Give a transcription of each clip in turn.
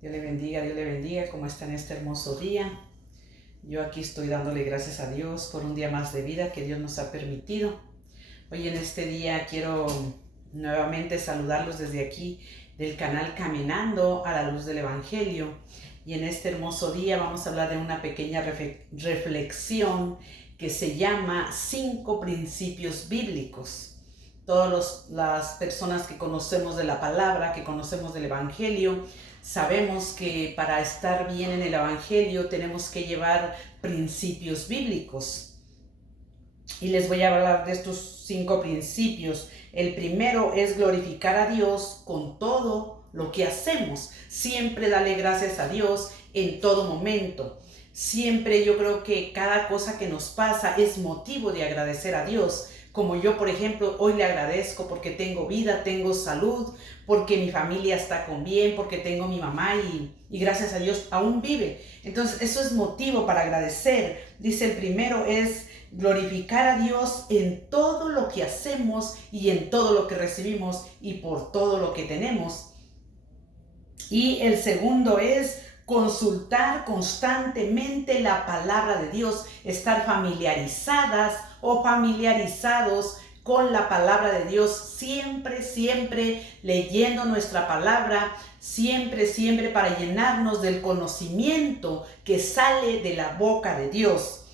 Dios le bendiga, ¿cómo está en este hermoso día? Yo aquí estoy dándole gracias a Dios por un día más de vida que Dios nos ha permitido. Hoy en este día quiero nuevamente saludarlos desde aquí del canal Caminando a la Luz del Evangelio. Y en este hermoso día vamos a hablar de una pequeña reflexión que se llama 5 principios bíblicos. Todas las personas que conocemos de la palabra, que conocemos del Evangelio, sabemos que para estar bien en el Evangelio tenemos que llevar principios bíblicos. Y les voy a hablar de estos 5 principios. El primero es glorificar a Dios con todo lo que hacemos. Siempre dale gracias a Dios en todo momento. Siempre yo creo que cada cosa que nos pasa es motivo de agradecer a Dios. Como yo, por ejemplo, hoy le agradezco porque tengo vida, tengo salud, porque mi familia está con bien, porque tengo mi mamá y gracias a Dios aún vive. Entonces eso es motivo para agradecer. Dice el primero es glorificar a Dios en todo lo que hacemos y en todo lo que recibimos y por todo lo que tenemos. Y el segundo es consultar constantemente la palabra de Dios, estar familiarizadas o familiarizados con la palabra de Dios, siempre leyendo nuestra palabra, siempre para llenarnos del conocimiento que sale de la boca de Dios.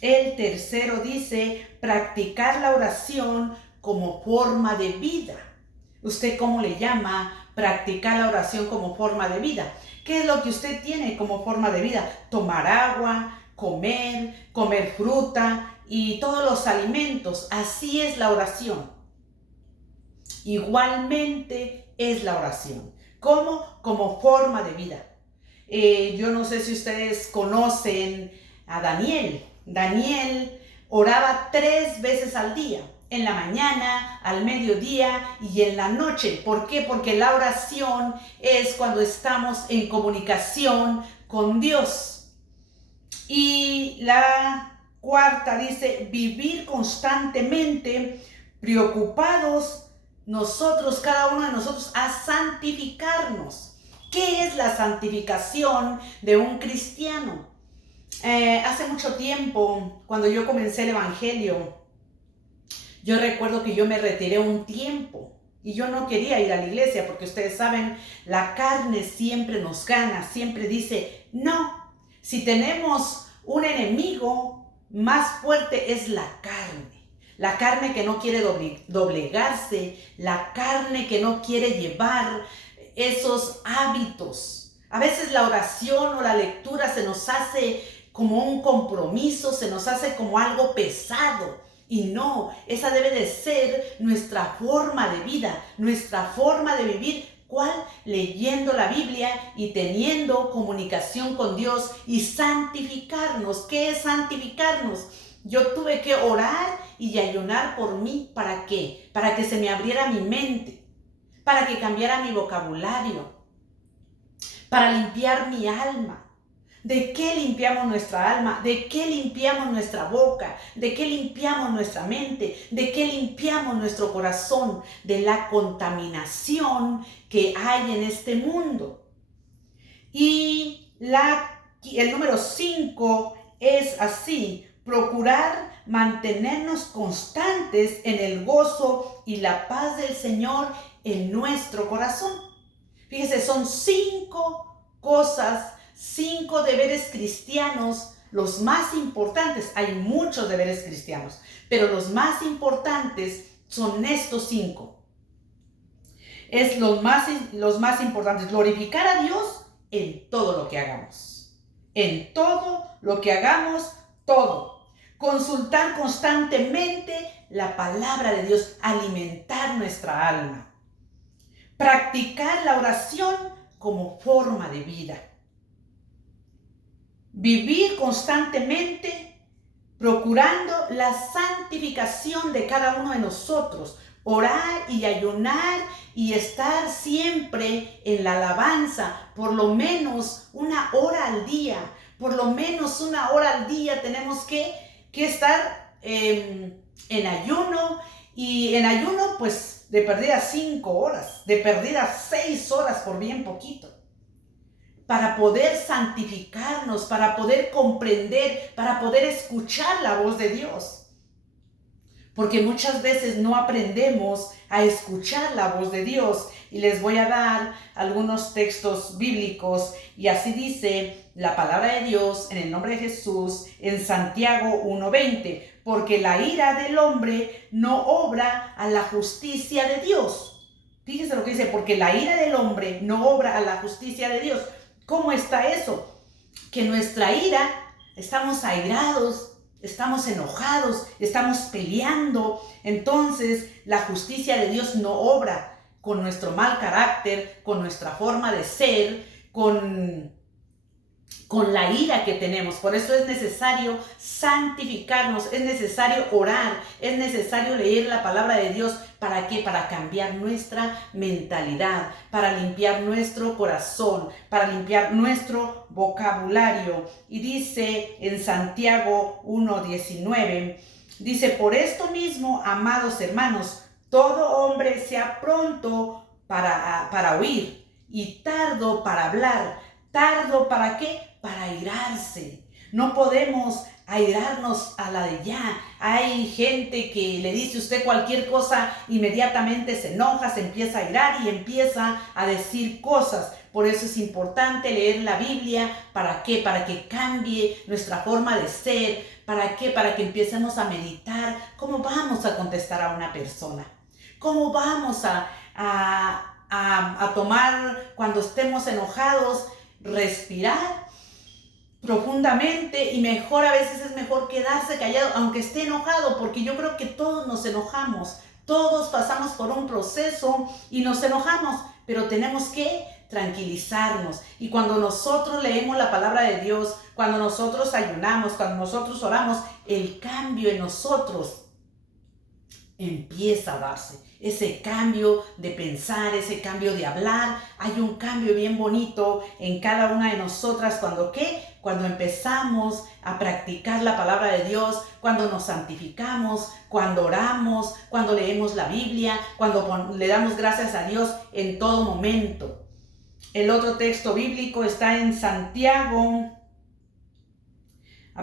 El tercero dice practicar la oración como forma de vida. ¿Usted cómo le llama practicar la oración como forma de vida? ¿Qué es lo que usted tiene como forma de vida? Tomar agua, comer fruta y todos los alimentos. Así es la oración. Igualmente es la oración. ¿Cómo? Como forma de vida. Yo no sé si ustedes conocen a Daniel. Daniel oraba 3 veces al día. En la mañana, al mediodía y en la noche. ¿Por qué? Porque la oración es cuando estamos en comunicación con Dios. Y la cuarta dice, vivir constantemente preocupados nosotros, cada uno de nosotros, a santificarnos. ¿Qué es la santificación de un cristiano? Hace mucho tiempo, cuando yo comencé el Evangelio, yo recuerdo que yo me retiré un tiempo y yo no quería ir a la iglesia porque ustedes saben, la carne siempre nos gana, siempre dice no. Si tenemos un enemigo, más fuerte es la carne. La carne que no quiere doblegarse, la carne que no quiere llevar esos hábitos. A veces la oración o la lectura se nos hace como un compromiso, se nos hace como algo pesado. Y no, esa debe de ser nuestra forma de vida, nuestra forma de vivir. ¿Cuál? Leyendo la Biblia y teniendo comunicación con Dios y santificarnos. ¿Qué es santificarnos? Yo tuve que orar y ayunar por mí. ¿Para qué? Para que se me abriera mi mente, para que cambiara mi vocabulario, para limpiar mi alma. ¿De qué limpiamos nuestra alma? ¿De qué limpiamos nuestra boca? ¿De qué limpiamos nuestra mente? ¿De qué limpiamos nuestro corazón? De la contaminación que hay en este mundo. Y el número 5 es así: procurar mantenernos constantes en el gozo y la paz del Señor en nuestro corazón. Fíjese, son 5 cosas, 5 deberes cristianos, los más importantes. Hay muchos deberes cristianos, pero los más importantes son estos 5. Es los más importantes. Glorificar a Dios en todo lo que hagamos. En todo lo que hagamos, todo. Consultar constantemente la palabra de Dios, alimentar nuestra alma. Practicar la oración como forma de vida. Vivir constantemente procurando la santificación de cada uno de nosotros. Orar y ayunar y estar siempre en la alabanza, por lo menos 1 hora al día. Por lo menos 1 hora al día tenemos que estar en ayuno. Y en ayuno, pues de perdida 5 horas, de perdida 6 horas por bien poquito. para poder santificarnos, para poder comprender, para poder escuchar la voz de Dios. Porque muchas veces no aprendemos a escuchar la voz de Dios. Y les voy a dar algunos textos bíblicos. Y así dice la palabra de Dios en el nombre de Jesús en Santiago 1:20. Porque la ira del hombre no obra a la justicia de Dios. Fíjense lo que dice, porque la ira del hombre no obra a la justicia de Dios. ¿Cómo está eso? Que nuestra ira, estamos airados, estamos enojados, estamos peleando. Entonces la justicia de Dios no obra con nuestro mal carácter, con nuestra forma de ser, con la ira que tenemos. Por eso es necesario santificarnos, es necesario orar, es necesario leer la palabra de Dios. ¿Para qué? Para cambiar nuestra mentalidad, para limpiar nuestro corazón, para limpiar nuestro vocabulario. Y dice en Santiago 1:19, dice, por esto mismo, amados hermanos, todo hombre sea pronto para oír y tardo para hablar. ¿Tardo para qué? Para airarse. No podemos airarnos a la de ya. Hay gente que le dice usted cualquier cosa, inmediatamente se enoja, se empieza a airar y empieza a decir cosas. Por eso es importante leer la Biblia. ¿Para qué? Para que cambie nuestra forma de ser. ¿Para qué? Para que empecemos a meditar cómo vamos a contestar a una persona. Cómo vamos a tomar cuando estemos enojados, respirar profundamente, y mejor, a veces es mejor quedarse callado aunque esté enojado, porque yo creo que todos nos enojamos, todos pasamos por un proceso y nos enojamos, pero tenemos que tranquilizarnos. Y cuando nosotros leemos la palabra de Dios, cuando nosotros ayunamos, cuando nosotros oramos, el cambio en nosotros empieza a darse. Ese cambio de pensar, ese cambio de hablar, hay un cambio bien bonito en cada una de nosotras. ¿Cuando qué? Cuando empezamos a practicar la palabra de Dios, cuando nos santificamos, cuando oramos, cuando leemos la Biblia, cuando le damos gracias a Dios en todo momento. El otro texto bíblico está en Santiago.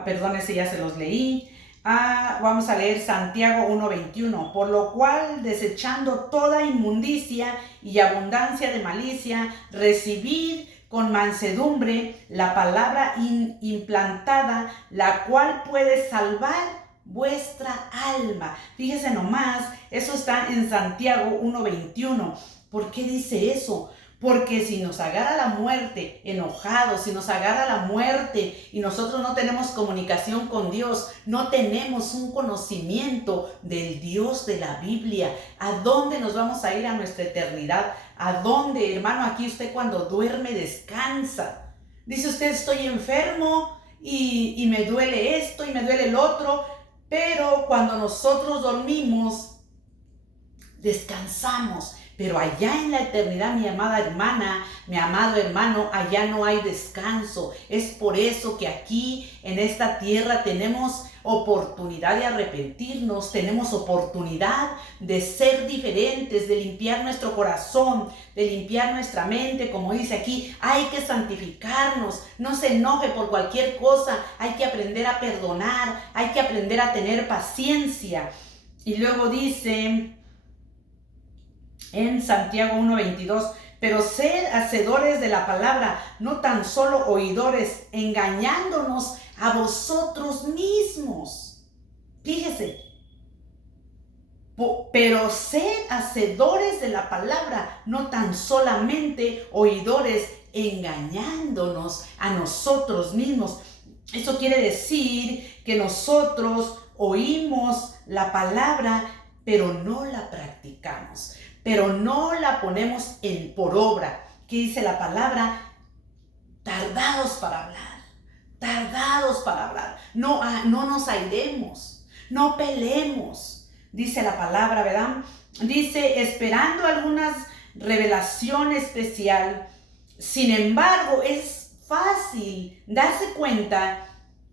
Perdón, ese ya se los leí. Vamos a leer Santiago 1:21. Por lo cual, desechando toda inmundicia y abundancia de malicia, recibid con mansedumbre la palabra implantada, la cual puede salvar vuestra alma. Fíjese nomás, eso está en Santiago 1:21. ¿Por qué dice eso? Porque si nos agarra la muerte enojados, si nos agarra la muerte y nosotros no tenemos comunicación con Dios, no tenemos un conocimiento del Dios de la Biblia, ¿a dónde nos vamos a ir a nuestra eternidad? ¿A dónde, hermano? Aquí usted cuando duerme descansa. Dice usted, estoy enfermo y me duele esto y me duele el otro, pero cuando nosotros dormimos, descansamos. Pero allá en la eternidad, mi amada hermana, mi amado hermano, allá no hay descanso. Es por eso que aquí en esta tierra tenemos oportunidad de arrepentirnos, tenemos oportunidad de ser diferentes, de limpiar nuestro corazón, de limpiar nuestra mente. Como dice aquí, hay que santificarnos. No se enoje por cualquier cosa. Hay que aprender a perdonar, hay que aprender a tener paciencia. Y luego dice en Santiago 1:22, pero sed hacedores de la palabra, no tan solo oidores, engañándonos a vosotros mismos. Fíjese, pero sed hacedores de la palabra, no tan solamente oidores, engañándonos a nosotros mismos. Eso quiere decir que nosotros oímos la palabra, pero no la practicamos, pero no la ponemos por obra. ¿Qué dice la palabra? Tardados para hablar, tardados para hablar. No nos airemos, no peleemos, dice la palabra, ¿verdad? Dice, esperando algunas revelación especial. Sin embargo, es fácil darse cuenta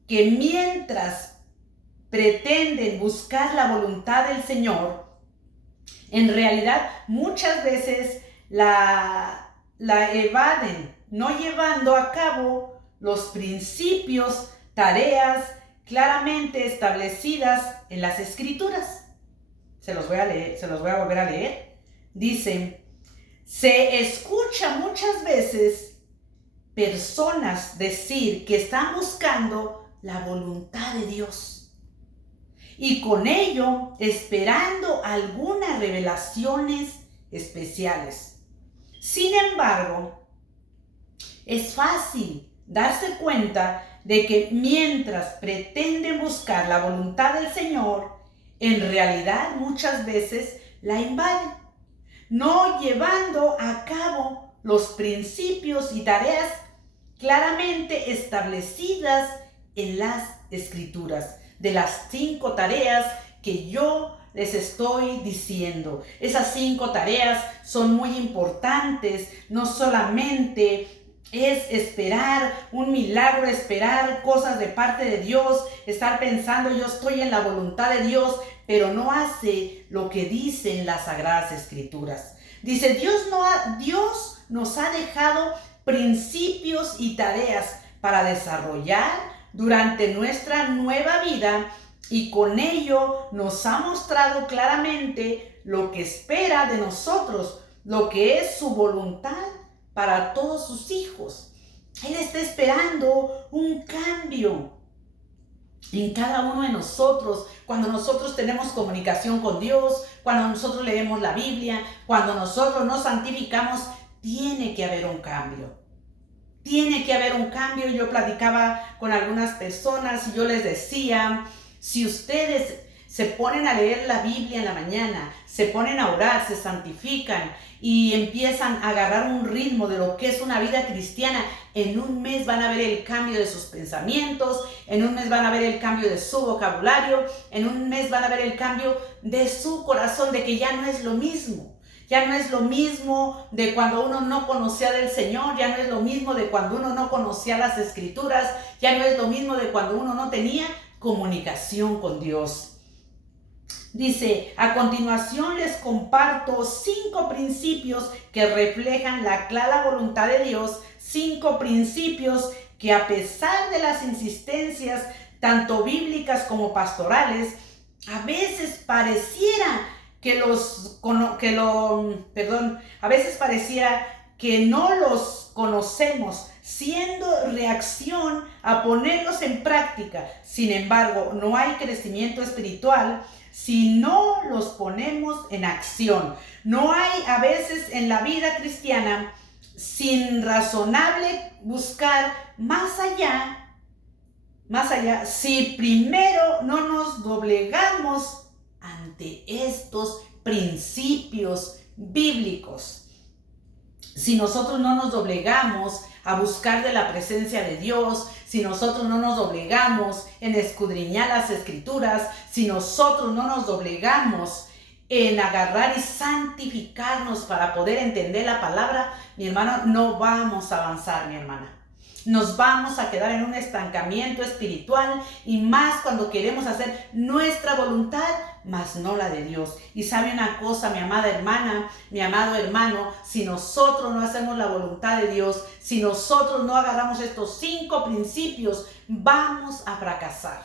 que mientras pretenden buscar la voluntad del Señor, en realidad muchas veces la evaden, no llevando a cabo los principios, tareas claramente establecidas en las Escrituras. Se los voy a volver a leer. Dice, se escucha muchas veces personas decir que están buscando la voluntad de Dios y con ello esperando algunas revelaciones especiales. Sin embargo, es fácil darse cuenta de que mientras pretenden buscar la voluntad del Señor, en realidad muchas veces la invaden, no llevando a cabo los principios y tareas claramente establecidas en las Escrituras. De las 5 tareas que yo les estoy diciendo. Esas 5 tareas son muy importantes. No solamente es esperar un milagro, esperar cosas de parte de Dios, estar pensando yo estoy en la voluntad de Dios, pero no hace lo que dicen las Sagradas Escrituras. Dice, Dios nos ha dejado principios y tareas para desarrollar durante nuestra nueva vida y con ello nos ha mostrado claramente lo que espera de nosotros, lo que es su voluntad para todos sus hijos. Él está esperando un cambio en cada uno de nosotros, cuando nosotros tenemos comunicación con Dios, cuando nosotros leemos la Biblia, cuando nosotros nos santificamos, tiene que haber un cambio. Tiene que haber un cambio. Yo platicaba con algunas personas y yo les decía, si ustedes se ponen a leer la Biblia en la mañana, se ponen a orar, se santifican y empiezan a agarrar un ritmo de lo que es una vida cristiana, en un mes van a ver el cambio de sus pensamientos, en un mes van a ver el cambio de su vocabulario, en un mes van a ver el cambio de su corazón, de que ya no es lo mismo. Ya no es lo mismo de cuando uno no conocía del Señor, ya no es lo mismo de cuando uno no conocía las Escrituras, ya no es lo mismo de cuando uno no tenía comunicación con Dios. Dice, a continuación les comparto 5 principios que reflejan la clara voluntad de Dios, 5 principios que a pesar de las insistencias, tanto bíblicas como pastorales, a veces pareciera a veces pareciera que no los conocemos, siendo reacción a ponerlos en práctica. Sin embargo, no hay crecimiento espiritual si no los ponemos en acción. No hay a veces en la vida cristiana sin razonable buscar más allá, si primero no nos doblegamos ante estos principios bíblicos. Si nosotros no nos doblegamos a buscar de la presencia de Dios, si nosotros no nos doblegamos en escudriñar las Escrituras, si nosotros no nos doblegamos en agarrar y santificarnos para poder entender la palabra, mi hermano, no vamos a avanzar, mi hermana. Nos vamos a quedar en un estancamiento espiritual y más cuando queremos hacer nuestra voluntad, mas no la de Dios. Y sabe una cosa, mi amada hermana, mi amado hermano, si nosotros no hacemos la voluntad de Dios, si nosotros no agarramos estos 5 principios, vamos a fracasar.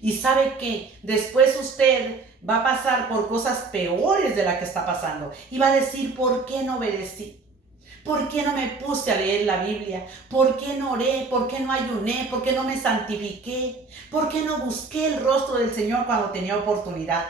Y sabe que después usted va a pasar por cosas peores de las que está pasando y va a decir, ¿por qué no obedecí? ¿Por qué no me puse a leer la Biblia? ¿Por qué no oré? ¿Por qué no ayuné? ¿Por qué no me santifiqué? ¿Por qué no busqué el rostro del Señor cuando tenía oportunidad?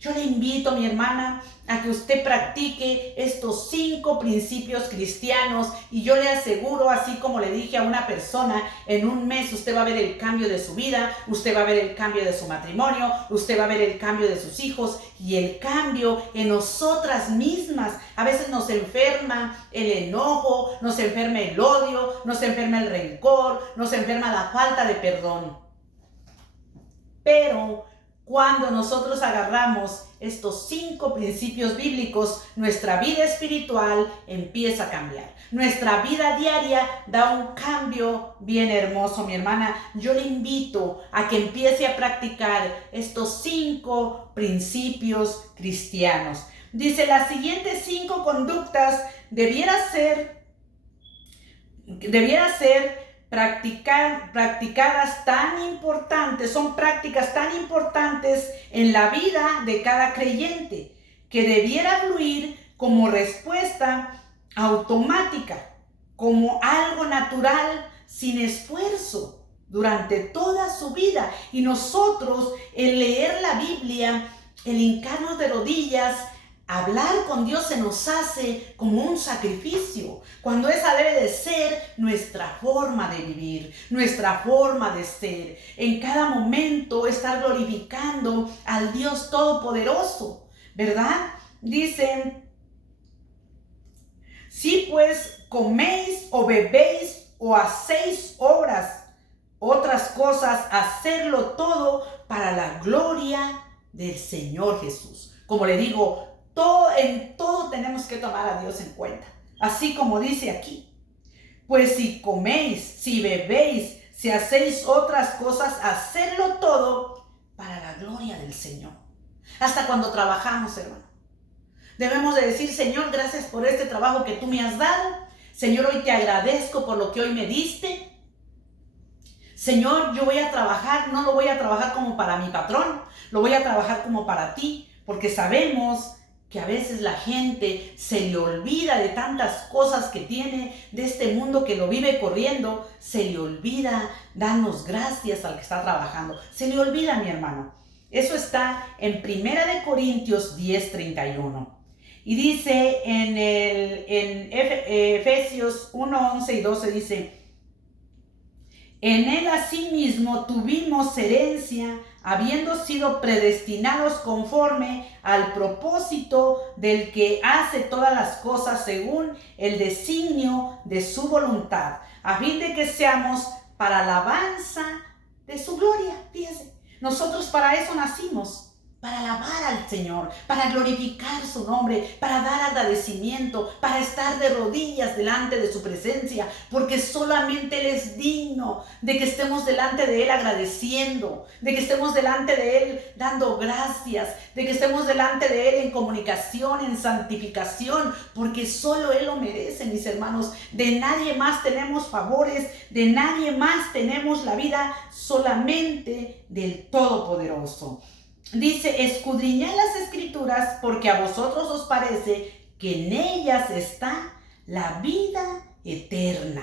Yo le invito, mi hermana, a que usted practique estos 5 principios cristianos y yo le aseguro, así como le dije a una persona, en un mes usted va a ver el cambio de su vida, usted va a ver el cambio de su matrimonio, usted va a ver el cambio de sus hijos y el cambio en nosotras mismas. A veces nos enferma el enojo, nos enferma el odio, nos enferma el rencor, nos enferma la falta de perdón. Pero cuando nosotros agarramos estos 5 principios bíblicos, nuestra vida espiritual empieza a cambiar. Nuestra vida diaria da un cambio bien hermoso, mi hermana. Yo le invito a que empiece a practicar estos 5 principios cristianos. Dice, las siguientes 5 conductas debiera ser debiera ser practicadas tan importantes, son prácticas tan importantes en la vida de cada creyente, que debiera fluir como respuesta automática, como algo natural, sin esfuerzo, durante toda su vida. Y nosotros, el leer la Biblia, el hincarnos de rodillas, hablar con Dios, se nos hace como un sacrificio, cuando esa debe de ser nuestra forma de vivir, nuestra forma de ser. En cada momento estar glorificando al Dios Todopoderoso, ¿verdad? Dicen, si pues coméis o bebéis o hacéis otras cosas, hacerlo todo para la gloria del Señor Jesús. Como le digo, en todo tenemos que tomar a Dios en cuenta. Así como dice aquí, pues si coméis, si bebéis, si hacéis otras cosas, hacerlo todo para la gloria del Señor. Hasta cuando trabajamos, hermano, debemos de decir: Señor, gracias por este trabajo que tú me has dado. Señor, hoy te agradezco por lo que hoy me diste. Señor, yo voy a trabajar, no lo voy a trabajar como para mi patrón, lo voy a trabajar como para ti, porque sabemos que a veces la gente se le olvida de tantas cosas que tiene, de este mundo que lo vive corriendo, se le olvida darnos gracias al que está trabajando. Se le olvida, mi hermano. Eso está en 1 Corintios 10:31. Y dice en Efesios 1:11 y 12, dice: en él asimismo tuvimos herencia, habiendo sido predestinados conforme al propósito del que hace todas las cosas según el designio de su voluntad, a fin de que seamos para alabanza de su gloria. Fíjense, nosotros para eso nacimos, para alabar al Señor, para glorificar su nombre, para dar agradecimiento, para estar de rodillas delante de su presencia, porque solamente Él es digno de que estemos delante de Él agradeciendo, de que estemos delante de Él dando gracias, de que estemos delante de Él en comunicación, en santificación, porque solo Él lo merece, mis hermanos. De nadie más tenemos favores, de nadie más tenemos la vida, solamente del Todopoderoso. Dice: escudriñad las Escrituras, porque a vosotros os parece que en ellas está la vida eterna.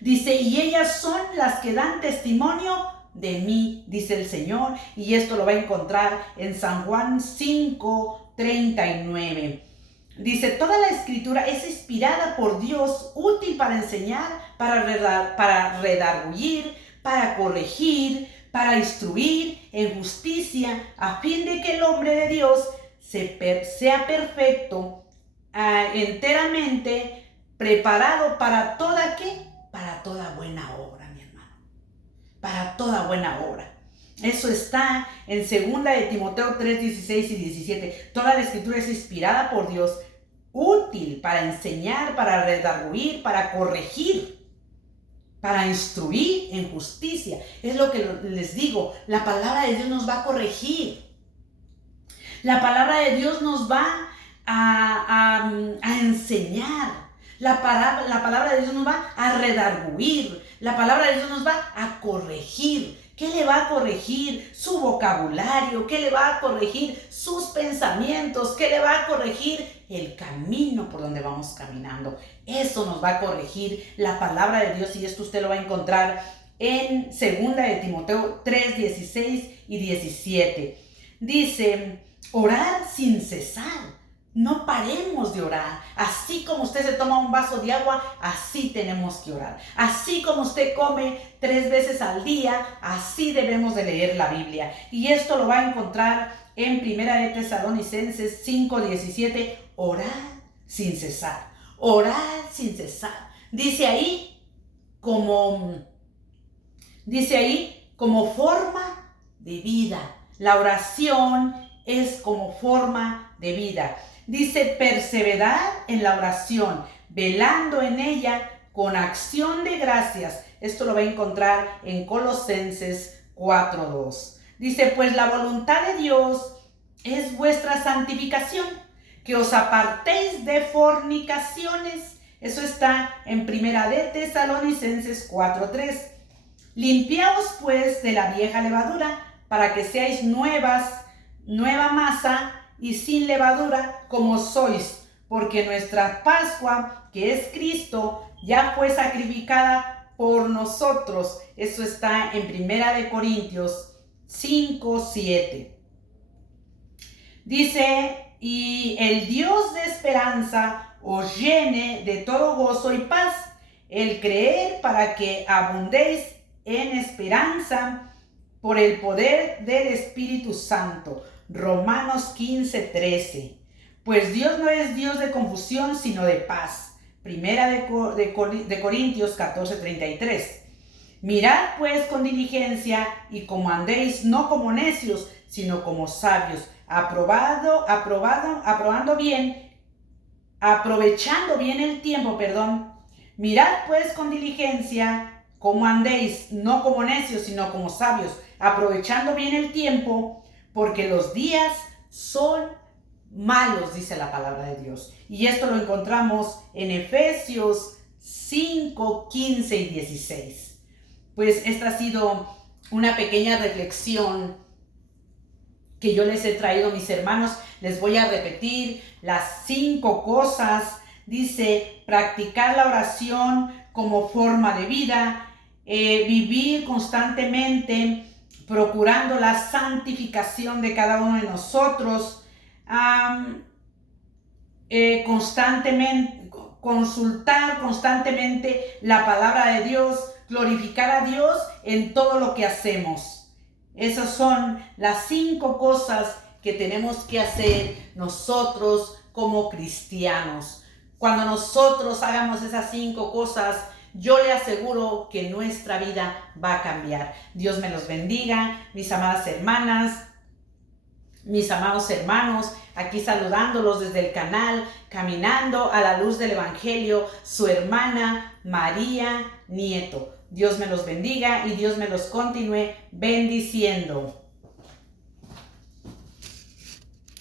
Dice: y ellas son las que dan testimonio de mí, dice el Señor. Y esto lo va a encontrar en San Juan 5:39. Dice: toda la Escritura es inspirada por Dios, útil para enseñar, para redarguir, para corregir, para instruir en justicia, a fin de que el hombre de Dios sea perfecto, enteramente preparado para toda ¿qué? Para toda buena obra, mi hermano. Para toda buena obra. Eso está en 2 de Timoteo 3:16 y 17. Toda la Escritura es inspirada por Dios, útil para enseñar, para redarguir, para corregir, para instruir en justicia. Es lo que les digo, la palabra de Dios nos va a corregir. La palabra de Dios nos va a enseñar. La palabra de Dios nos va a redarguir. La palabra de Dios nos va a corregir. ¿Qué le va a corregir? Su vocabulario. ¿Qué le va a corregir? Sus pensamientos. ¿Qué le va a corregir? El camino por donde vamos caminando. Eso nos va a corregir la palabra de Dios, y esto usted lo va a encontrar en 2 de Timoteo 3:16 y 17. Dice: orar sin cesar. No paremos de orar. Así como usted se toma un vaso de agua, así tenemos que orar. Así como usted come 3 veces al día, así debemos de leer la Biblia. Y esto lo va a encontrar en 1 de Tesalonicenses 5:17. Orar sin cesar. Orar sin cesar. Dice ahí como forma de vida. La oración es como forma de vida. Dice: perseverar en la oración, velando en ella con acción de gracias. Esto lo va a encontrar en Colosenses 4:2. Dice: pues la voluntad de Dios es vuestra santificación, que os apartéis de fornicaciones, Eso está en Primera de Tesalonicenses 4:3. Limpiaos pues de la vieja levadura, para que seáis nueva masa y sin levadura como sois, porque nuestra Pascua, que es Cristo, ya fue sacrificada por nosotros. Eso está en Primera de Corintios 5:7. Dice, y el Dios de esperanza os llene de todo gozo y paz, el creer para que abundéis en esperanza por el poder del Espíritu Santo. Romanos 15:13. Pues Dios no es Dios de confusión, sino de paz. Primera de Corintios 14:33. Mirad pues con diligencia y como andéis, no como necios, sino como sabios, aprovechando bien el tiempo, Mirad pues con diligencia como andéis, no como necios, sino como sabios, aprovechando bien el tiempo, porque los días son malos, dice la palabra de Dios. Y esto lo encontramos en Efesios 5:15 y 16. Pues esta ha sido una pequeña reflexión que yo les he traído, mis hermanos. Les voy a repetir las 5 cosas. Dice, practicar la oración como forma de vida, vivir constantemente, procurando la santificación de cada uno de nosotros, consultar constantemente la palabra de Dios, glorificar a Dios en todo lo que hacemos. Esas son las 5 cosas que tenemos que hacer nosotros como cristianos. Cuando nosotros hagamos esas 5 cosas, yo le aseguro que nuestra vida va a cambiar. Dios me los bendiga, mis amadas hermanas, mis amados hermanos, aquí saludándolos desde el canal Caminando a la Luz del Evangelio, su hermana María Nieto. Dios me los bendiga y Dios me los continúe bendiciendo.